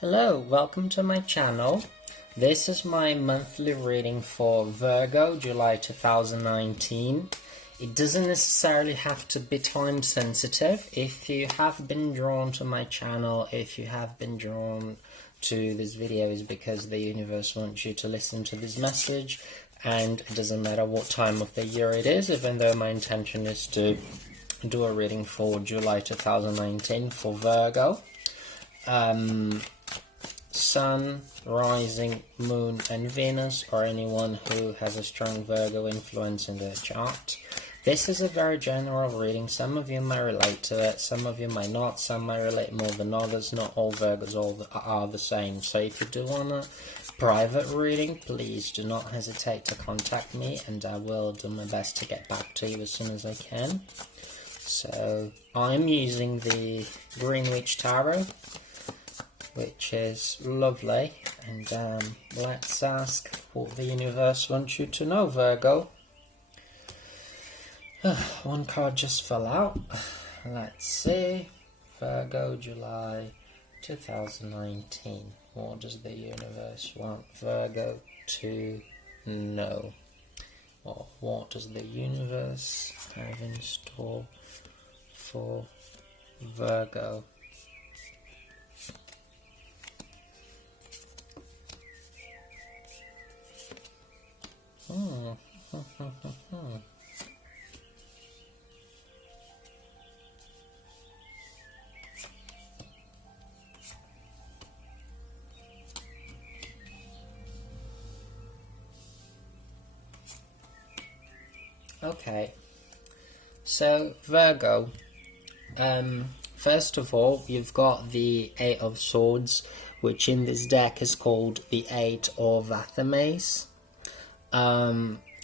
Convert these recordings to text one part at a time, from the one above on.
Hello, welcome to my channel. This is my monthly reading for Virgo, July 2019. It doesn't necessarily have to be time sensitive. If you have been drawn to my channel, if you have been drawn to this video, is because the universe wants you to listen to this message, and it doesn't matter what time of the year it is, even though my intention is to do a reading for July 2019 for Virgo. Sun, rising, moon and Venus, or anyone who has a strong Virgo influence in their chart. This is a very general reading. Some of you may relate to it, some of you might not, some may relate more than others. Not all Virgos are the same. So if you do want a private reading, please do not hesitate to contact me and I will do my best to get back to you as soon as I can. So I'm using the Greenwich Tarot, which is lovely, and let's ask what the universe wants you to know, Virgo. One card just fell out. Let's see. Virgo, July 2019. What does the universe want Virgo to know? Or what does the universe have in store for Virgo? Okay, so Virgo, first of all, you've got the Eight of Swords, which in this deck is called the Eight of Athames.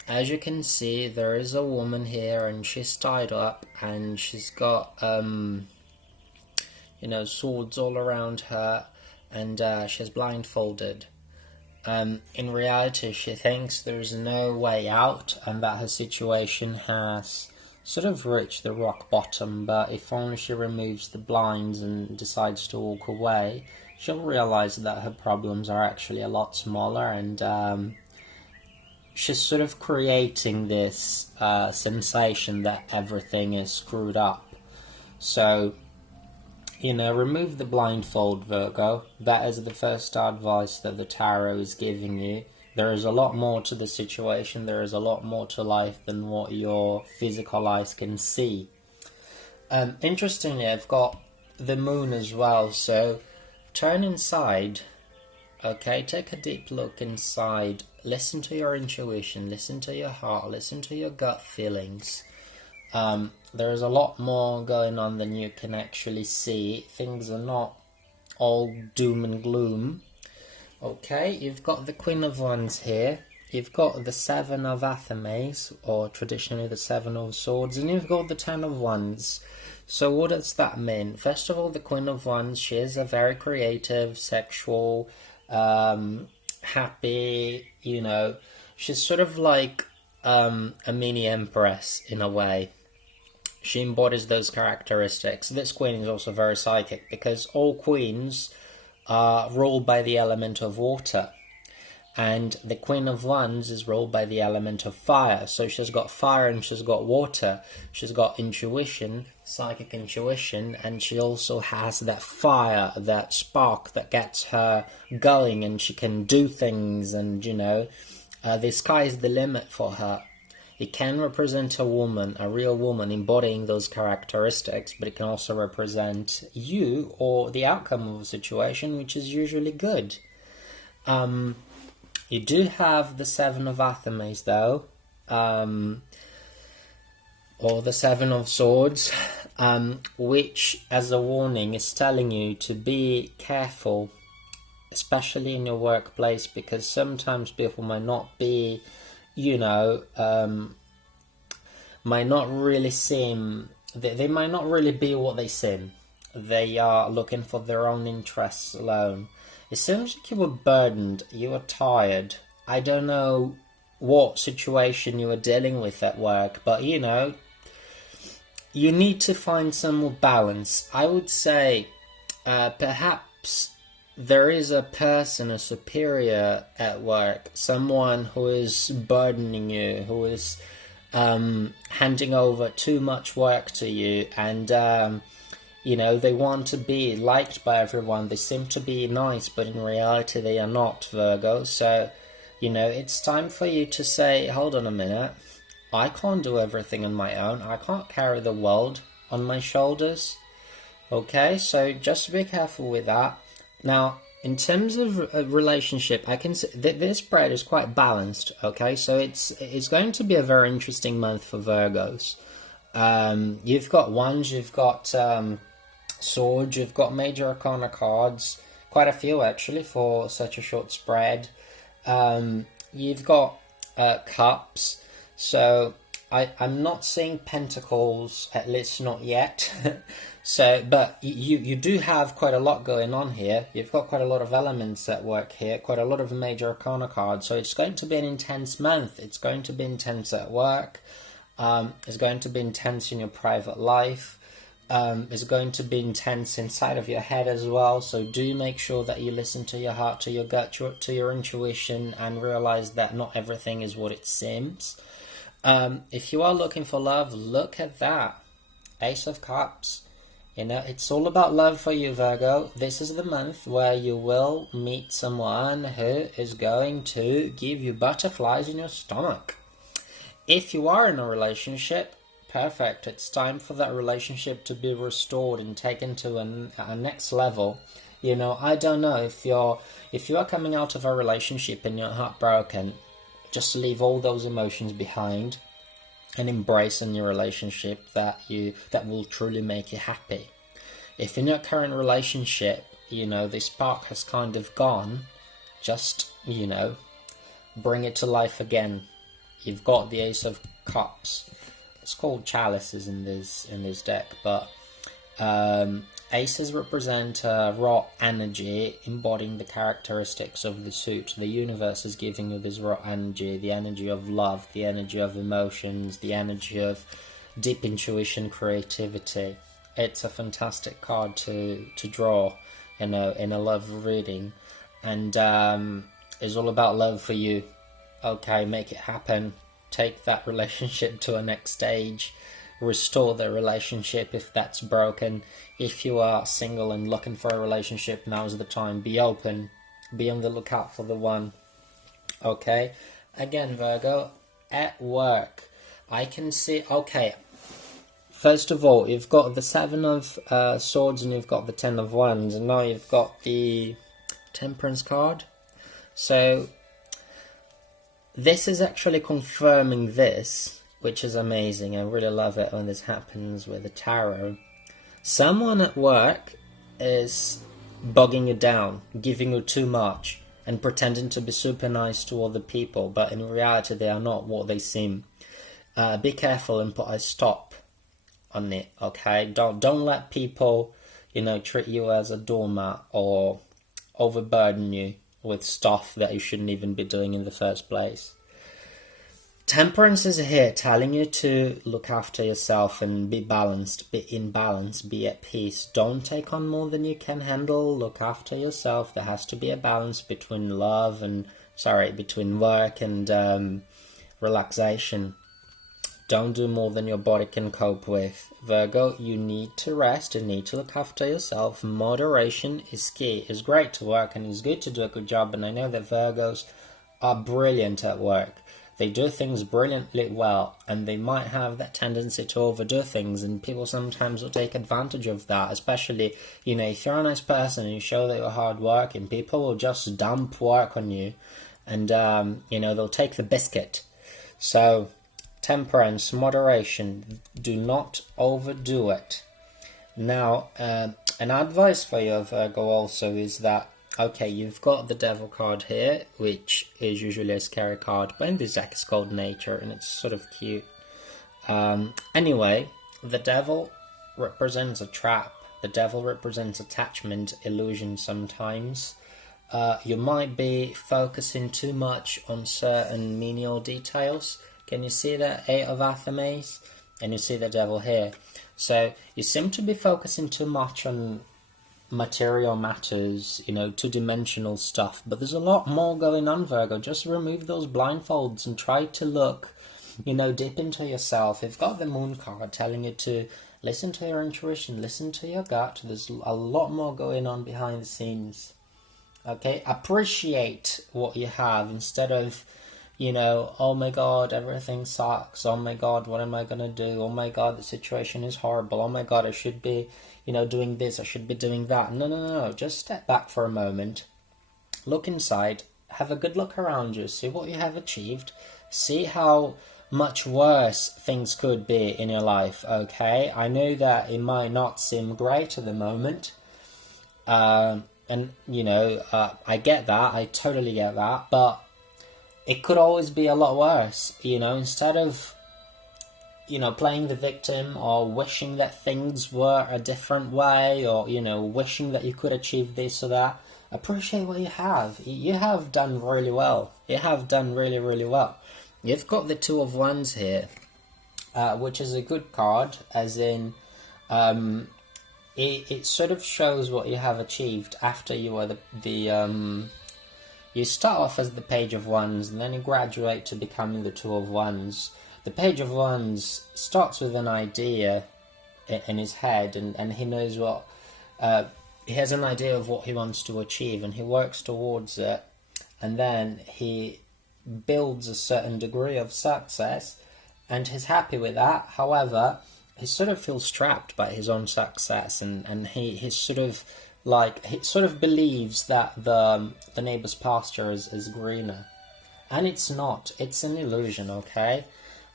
As you can see, there is a woman here and she's tied up and she's got, swords all around her, and she's blindfolded. In reality, she thinks there's no way out and that her situation has sort of reached the rock bottom, but if only she removes the blinds and decides to walk away, she'll realize that her problems are actually a lot smaller, and she's sort of creating this sensation that everything is screwed up. So, remove the blindfold, Virgo. That is the first advice that the tarot is giving you. There is a lot more to the situation. There is a lot more to life than what your physical eyes can see. Interestingly, I've got the moon as well. So, turn inside. Okay, take a deep look inside. Listen to your intuition. Listen to your heart. Listen to your gut feelings. There is a lot more going on than you can actually see. Things are not all doom and gloom. Okay, you've got the Queen of Wands here. You've got the Seven of Athames, or traditionally the Seven of Swords, and you've got the Ten of Wands. So what does that mean? First of all, the Queen of Wands, she is a very creative, sexual, happy, she's sort of like a mini empress in a way. She embodies those characteristics. This queen is also very psychic because all queens are ruled by the element of water, and the Queen of Wands is ruled by the element of fire. So she's got fire and she's got water. She's got intuition, psychic intuition, and she also has that fire, that spark that gets her going, and she can do things, and the sky is the limit for her. It can represent a woman, a real woman embodying those characteristics, but it can also represent you or the outcome of a situation, which is usually good. You do have the Seven of Athames, though, or the Seven of Swords, which, as a warning, is telling you to be careful, especially in your workplace, because sometimes people might not be, might not really seem, they might not really be what they seem. They are looking for their own interests alone. It seems like you were burdened, you were tired. I don't know what situation you were dealing with at work, but you need to find some more balance. I would say perhaps there is a person, a superior at work, someone who is burdening you, who is handing over too much work to you, and they want to be liked by everyone. They seem to be nice, but in reality they are not, Virgo. So, it's time for you to say, hold on a minute, I can't do everything on my own. I can't carry the world on my shoulders. Okay, so just be careful with that. Now, in terms of a relationship, I can say that this spread is quite balanced. Okay, so it's going to be a very interesting month for Virgos. You've got wands, you've got swords, you've got major arcana cards, quite a few actually for such a short spread. You've got cups. So I'm not seeing pentacles, at least not yet. So, but you do have quite a lot going on here. You've got quite a lot of elements at work here, quite a lot of major arcana cards. So it's going to be an intense month. It's going to be intense at work. It's going to be intense in your private life. It's going to be intense inside of your head as well. So do make sure that you listen to your heart, to your gut, to your intuition, and realize that not everything is what it seems. If you are looking for love, look at that. Ace of Cups. It's all about love for you, Virgo. This is the month where you will meet someone who is going to give you butterflies in your stomach. If you are in a relationship, perfect. It's time for that relationship to be restored and taken to a next level. I don't know if you are coming out of a relationship and you're heartbroken, just leave all those emotions behind and embrace a new relationship that will truly make you happy. If in your current relationship, the spark has kind of gone, just, bring it to life again. You've got the Ace of Cups. It's called chalices in this deck, but aces represent raw energy, embodying the characteristics of the suit. The universe is giving you this raw energy, the energy of love, the energy of emotions, the energy of deep intuition, creativity. It's a fantastic card to draw, in a love reading, and it's all about love for you. Okay, make it happen. Take that relationship to a next stage. Restore the relationship if that's broken. If you are single and looking for a relationship, now's the time. Be open. Be on the lookout for the one. Okay? Again, Virgo, at work, I can see... Okay, first of all, you've got the Seven of Swords and you've got the Ten of Wands. And now you've got the Temperance card. So, this is actually confirming this, which is amazing. I really love it when this happens with the tarot. Someone at work is bogging you down, giving you too much, and pretending to be super nice to other people, but in reality they are not what they seem. Be careful and put a stop on it, okay? Don't let people, treat you as a doormat or overburden you with stuff that you shouldn't even be doing in the first place. Temperance is here telling you to look after yourself and be balanced, be in balance, be at peace. Don't take on more than you can handle. Look after yourself. There has to be a balance between between work and relaxation. Don't do more than your body can cope with. Virgo, you need to rest, you need to look after yourself. Moderation is key. It's great to work and it's good to do a good job, and I know that Virgos are brilliant at work. They do things brilliantly well, and they might have that tendency to overdo things, and people sometimes will take advantage of that, especially, if you're a nice person and you show that you're hard working, people will just dump work on you, and, they'll take the biscuit. So, temperance, moderation, do not overdo it. Now, an advice for you, Virgo, also is that, okay, you've got the Devil card here, which is usually a scary card, but in this deck it's called Nature, and it's sort of cute. Anyway, the Devil represents a trap. The Devil represents attachment, illusion sometimes. You might be focusing too much on certain menial details. Can you see the 8 of Athames? And you see the Devil here. So you seem to be focusing too much on material matters, two-dimensional stuff. But there's a lot more going on, Virgo. Just remove those blindfolds and try to look, deep into yourself. You've got the Moon card telling you to listen to your intuition, listen to your gut. There's a lot more going on behind the scenes. Okay, appreciate what you have instead of, oh my God, everything sucks. Oh my God, what am I going to do? Oh my God, the situation is horrible. Oh my God, I should be, doing this. I should be doing that. No. Just step back for a moment. Look inside. Have a good look around you. See what you have achieved. See how much worse things could be in your life, okay? I know that it might not seem great at the moment. And, I get that. I totally get that. But it could always be a lot worse, instead of, playing the victim or wishing that things were a different way or, wishing that you could achieve this or that. Appreciate what you have. You have done really well. You have done really, really well. You've got the Two of Wands here, which is a good card, as in, it sort of shows what you have achieved after you are you start off as the Page of Wands, and then you graduate to becoming the Two of Wands. The Page of Wands starts with an idea in his head, and he knows what, he has an idea of what he wants to achieve, and he works towards it, and then he builds a certain degree of success, and he's happy with that. However, he sort of feels trapped by his own success, and he sort of believes that the neighbor's pasture is greener, and it's not. It's an illusion, okay?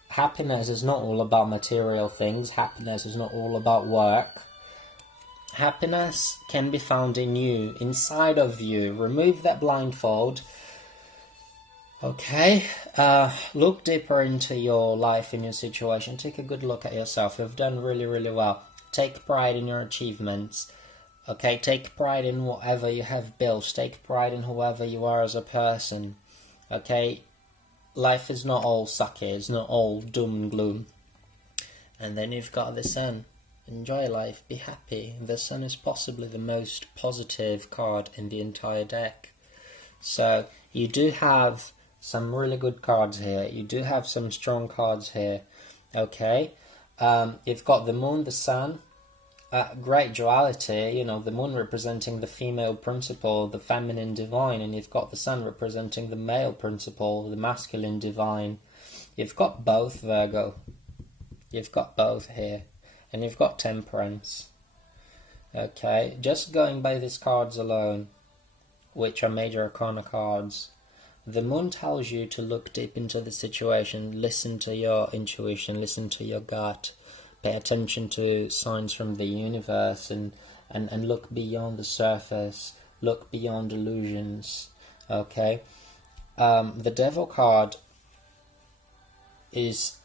Happiness is not all about material things. Happiness is not all about work. Happiness can be found in you, inside of you. Remove that blindfold. Okay, look deeper into your life and your situation. Take a good look at yourself. You've done really, really well. Take pride in your achievements. Okay, take pride in whatever you have built. Take pride in whoever you are as a person. Okay, life is not all sucky. It's not all doom and gloom. And then you've got the Sun. Enjoy life. Be happy. The Sun is possibly the most positive card in the entire deck. So you do have some really good cards here. You do have some strong cards here. Okay, you've got the Moon, the Sun. Great duality, the Moon representing the female principle, the feminine divine, and you've got the Sun representing the male principle, the masculine divine. You've got both, Virgo. You've got both here. And you've got Temperance. Okay, just going by these cards alone, which are major arcana cards, the Moon tells you to look deep into the situation, listen to your intuition, listen to your gut, pay attention to signs from the universe, and look beyond the surface, look beyond illusions, okay? The Devil card is,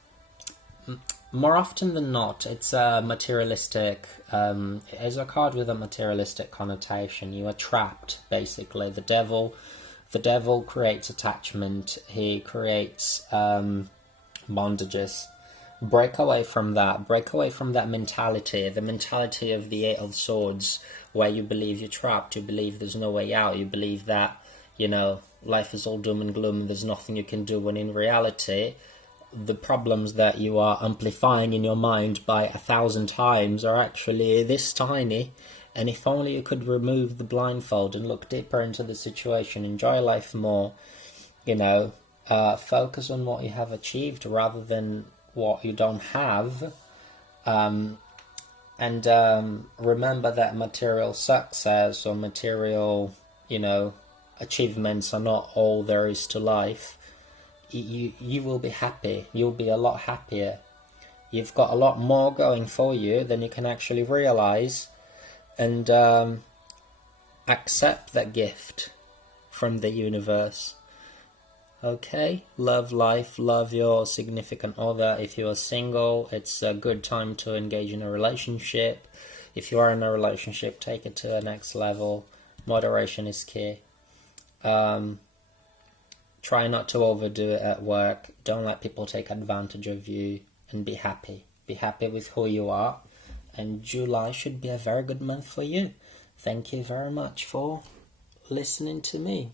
more often than not, it's a materialistic, it's a card with a materialistic connotation. You are trapped, basically. The devil creates attachment. He creates bondages. Break away from that. Break away from that mentality. The mentality of the Eight of Swords, where you believe you're trapped. You believe there's no way out. You believe that, life is all doom and gloom and there's nothing you can do, when in reality, the problems that you are amplifying in your mind by 1,000 times are actually this tiny. And if only you could remove the blindfold and look deeper into the situation, enjoy life more, focus on what you have achieved rather than what you don't have, and remember that material success or material, achievements are not all there is to life. You will be happy. You'll be a lot happier. You've got a lot more going for you than you can actually realize. And accept that gift from the universe. Okay, love life, love your significant other. If you are single, it's a good time to engage in a relationship. If you are in a relationship, take it to the next level. Moderation is key. Try not to overdo it at work. Don't let people take advantage of you, and be happy. Be happy with who you are. And July should be a very good month for you. thank you very much for listening to me.